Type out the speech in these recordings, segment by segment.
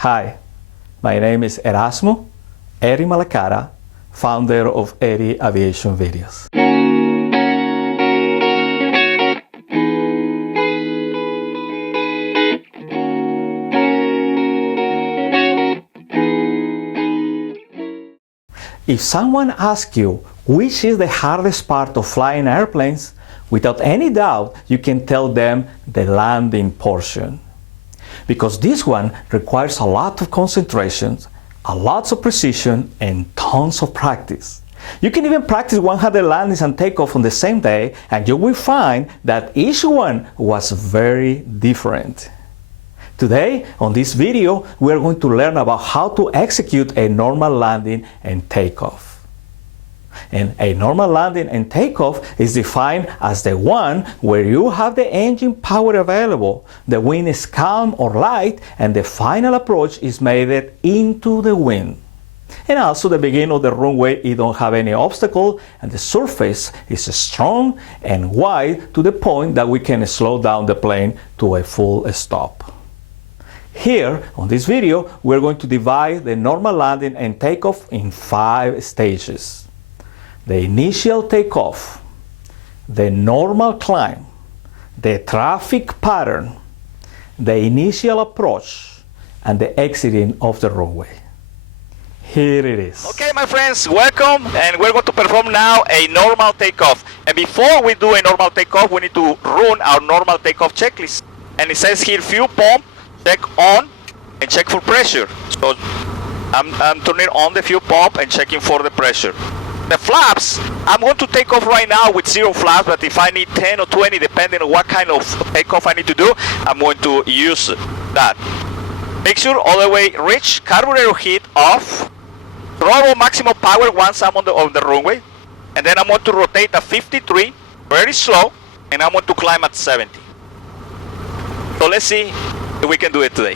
Hi, my name is Erasmo Eri Malacara, founder of Eri Aviation Videos. If someone asks you which is the hardest part of flying airplanes, without any doubt you can tell them the landing portion. Because this one requires a lot of concentration, a lot of precision, and tons of practice. You can even practice 100 landings and takeoff on the same day, and you will find that each one was very different. Today, on this video, we are going to learn about how to execute a normal landing and takeoff. And a normal landing and takeoff is defined as the one where you have the engine power available, the wind is calm or light, and the final approach is made into the wind. And also the beginning of the runway, you don't have any obstacle, and the surface is strong and wide to the point that we can slow down the plane to a full stop. Here, on this video, we're going to divide the normal landing and takeoff in 5 stages. The initial takeoff, the normal climb, the traffic pattern, the initial approach, and the exiting of the runway. Here it is. Okay, my friends, welcome, and we're going to perform now a normal takeoff. And before we do a normal takeoff, we need to run our normal takeoff checklist. And it says here, fuel pump, check on, and check for pressure. So I'm turning on the fuel pump and checking for the pressure. The flaps, I'm going to take off right now with 0 flaps, but if I need 10 or 20, depending on what kind of takeoff I need to do, I'm going to use that. Make sure all the way reach, carburetor heat off, throttle maximum power once I'm on the runway, and then I'm going to rotate at 53, very slow, and I'm going to climb at 70. So let's see if we can do it today.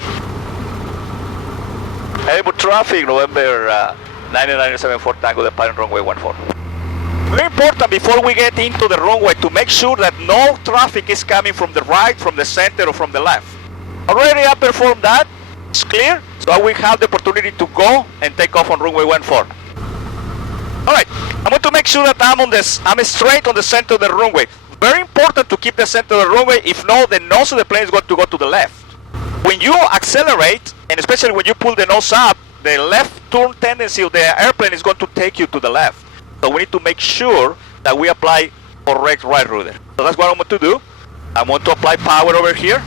Edinburg traffic, November 9974 Tango, the pilot runway 14. Very important before we get into the runway to make sure that no traffic is coming from the right, from the center, or from the left. Already I performed that, it's clear, so I will have the opportunity to go and take off on runway 14. Alright, I'm going to make sure that I'm straight on the center of the runway. Very important to keep the center of the runway, if not, the nose of the plane is going to go to the left. When you accelerate, and especially when you pull the nose up, the left turn tendency of the airplane is going to take you to the left. So we need to make sure that we apply correct right rudder. So that's what I'm going to do. I'm going to apply power over here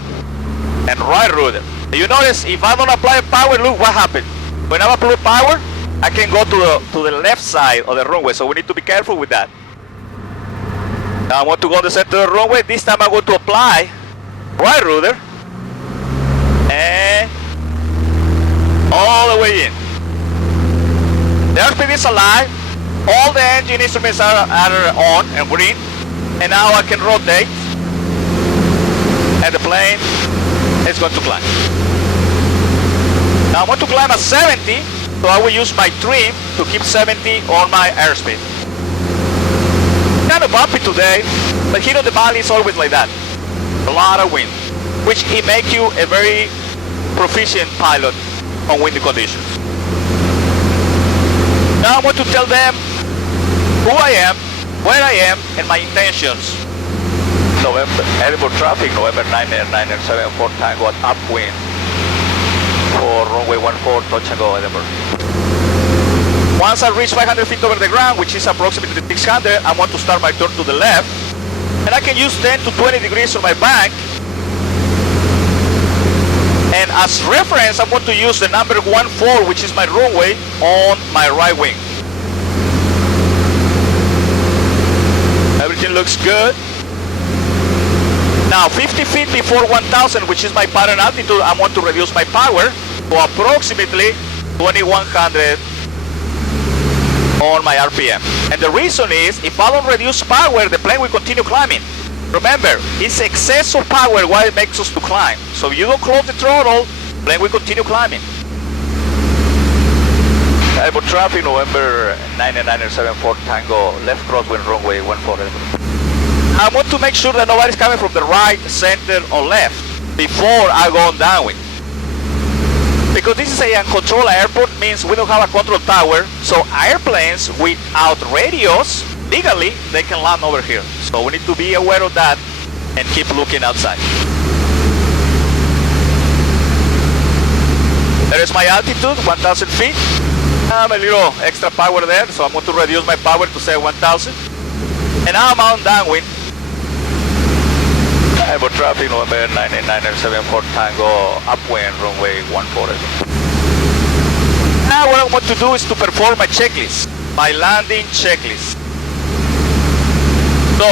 and right rudder. You notice if I don't apply power, look what happened. When I apply power, I can go to the left side of the runway. So we need to be careful with that. Now I want to go to the center of the runway. This time I'm going to apply right rudder and all the way in. The airspeed is alive. All the engine instruments are on and green. And now I can rotate. And the plane is going to climb. Now I want to climb at 70. So I will use my trim to keep 70 on my airspeed. Kind of bumpy today, but here in the valley it's always like that. A lot of wind, which it makes you a very proficient pilot on windy conditions. Now I want to tell them who I am, where I am, and my intentions. November, Edinburg traffic, November 9974 Tango at upwind for runway 14, touch and go Edinburg. Once I reach 500 feet over the ground, which is approximately 600, I want to start my turn to the left, and I can use 10 to 20 degrees on my bank. And as reference, I'm going to use the number 14, which is my runway, on my right wing. Everything looks good. Now 50 feet before 1000, which is my pattern altitude, I'm going to reduce my power to approximately 2100 on my RPM. And the reason is, if I don't reduce power, the plane will continue climbing. Remember, it's excess of power what it makes us to climb. So if you don't close the throttle, the plane will continue climbing. Edinburg traffic, November 9974 Tango, left crosswind runway 14. I want to make sure that nobody's coming from the right, center, or left before I go on downwind. because this is a uncontrolled airport, means we don't have a control tower, so airplanes without radios, legally, they can land over here. So we need to be aware of that and keep looking outside. There is my altitude, 1,000 feet. I'm a little extra power there, so I'm going to reduce my power to say 1,000. And now I'm on downwind. Airport traffic, November 9974 Tango, upwind, runway 14. Now what I want to do is to perform my checklist, my landing checklist. So,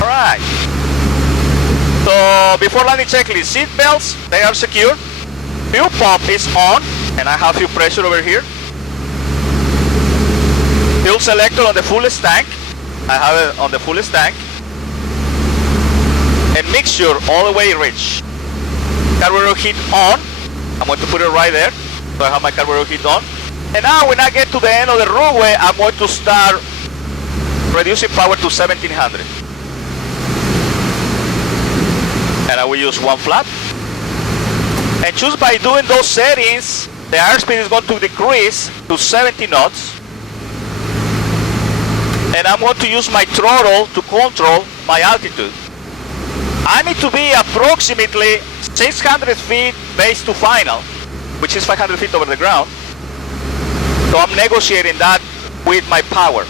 alright. So before landing checklist, seat belts, they are secure. Fuel pump is on, and I have fuel pressure over here. Fuel selector on the fullest tank. I have it on the fullest tank. And mixture all the way rich. Carburetor heat on. I'm going to put it right there. So I have my carburetor heat on. And now when I get to the end of the runway, I'm going to start reducing power to 1700. And I will use one flap. And just by doing those settings, the airspeed is going to decrease to 70 knots. And I'm going to use my throttle to control my altitude. I need to be approximately 600 feet base to final, which is 500 feet over the ground. So I'm negotiating that with my power.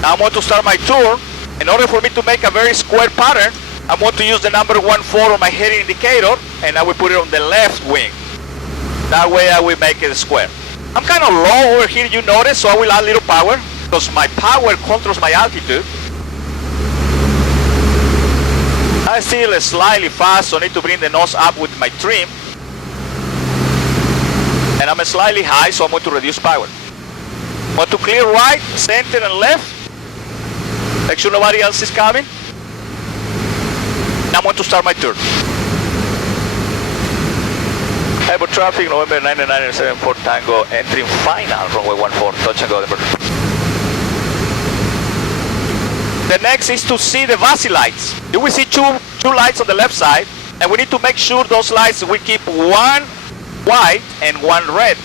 Now I'm going to start my turn. In order for me to make a very square pattern, I'm going to use the number 14 on my heading indicator, and I will put it on the left wing. That way I will make it square. I'm kind of low over here, you notice, so I will add a little power, because my power controls my altitude. I still slightly fast, so I need to bring the nose up with my trim. And I'm slightly high, so I'm going to reduce power. I want to clear right, center, and left. Make sure nobody else is coming. Now I'm going to start my turn. Airport traffic, November 9974 Tango, entering final, runway 14, touch and go, Edinburg. The next is to see the VASI lights. You will see two lights on the left side, and we need to make sure those lights, we keep one white and one red.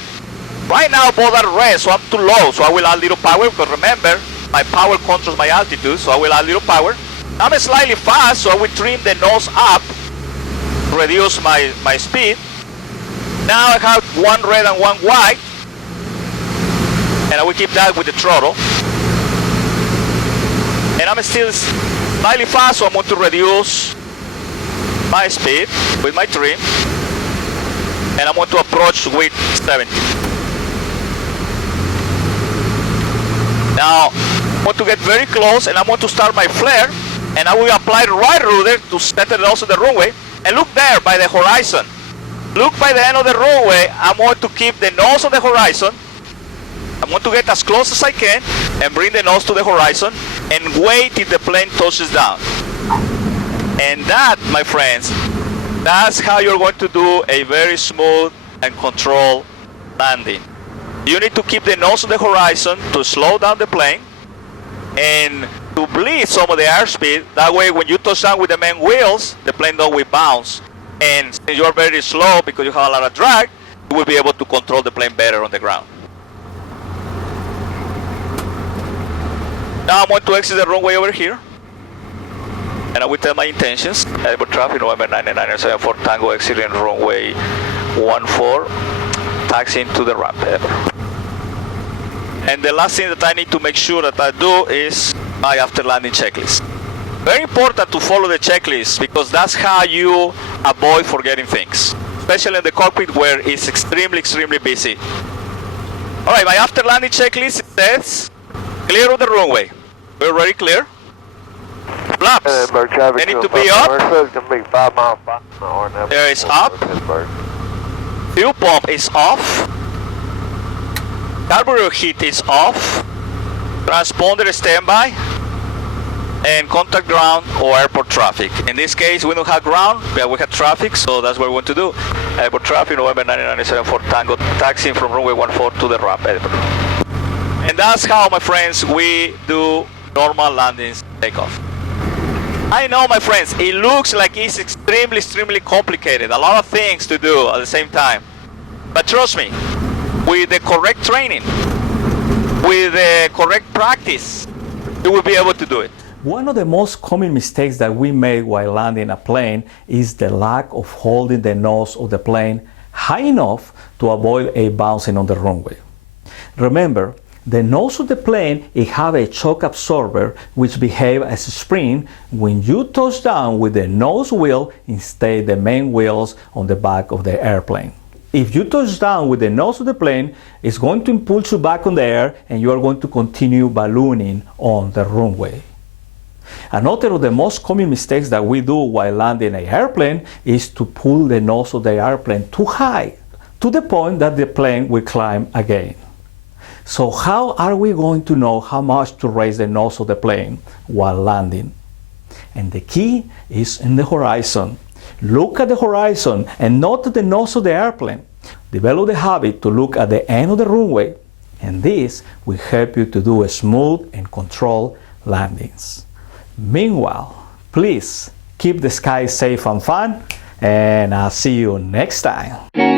Right now both are red, so I'm too low, so I will add a little power, because remember, my power controls my altitude, so I will add a little power. I'm slightly fast, so I will trim the nose up, reduce my speed. Now I have one red and one white, and I will keep that with the throttle. And I'm still slightly fast, so I'm going to reduce my speed with my trim, and I'm going to approach with 70. Now I'm going to get very close, and I'm going to start my flare, and I will apply the right rudder to center the nose of the runway, and look there by the horizon. Look by the end of the runway. I'm going to keep the nose on the horizon. I'm going to get as close as I can and bring the nose to the horizon and wait till the plane touches down. And that, my friends, that's how you're going to do a very smooth and controlled landing. You need to keep the nose on the horizon to slow down the plane and to bleed some of the airspeed. That way when you touch down with the main wheels, the plane don't will bounce. And since you're very slow because you have a lot of drag, you will be able to control the plane better on the ground. Now I'm going to exit the runway over here, and I will tell my intentions. Airport traffic, November 9974 Tango, exiting runway 14, taxiing to the ramp. And the last thing that I need to make sure that I do is my after landing checklist. Very important to follow the checklist, because that's how you avoid forgetting things, especially in the cockpit where it's extremely busy. All right, my after landing checklist says clear of the runway. We're already clear. Flaps, they need to be up. There is up. Fuel pump is off. Carburetor heat is off. Transponder standby. And contact ground or airport traffic. In this case, we don't have ground, we have traffic, so that's what we want to do. Airport traffic, November 9974 Tango, taxiing from runway 14 to the ramp, Edinburg. And that's how, my friends, we do normal landings takeoff. I know, my friends, it looks like it's extremely complicated. A lot of things to do at the same time. But trust me, with the correct training, with the correct practice, you will be able to do it. One of the most common mistakes that we make while landing a plane is the lack of holding the nose of the plane high enough to avoid a bouncing on the runway. Remember, the nose of the plane, it have a shock absorber which behave as a spring when you touch down with the nose wheel instead the main wheels on the back of the airplane. If you touch down with the nose of the plane, it's going to impulse you back on the air and you are going to continue ballooning on the runway. Another of the most common mistakes that we do while landing an airplane is to pull the nose of the airplane too high, to the point that the plane will climb again. So how are we going to know how much to raise the nose of the plane while landing? And the key is in the horizon. Look at the horizon and not the nose of the airplane. Develop the habit to look at the end of the runway, and this will help you to do smooth and controlled landings. Meanwhile, please keep the sky safe and fun, and I'll see you next time.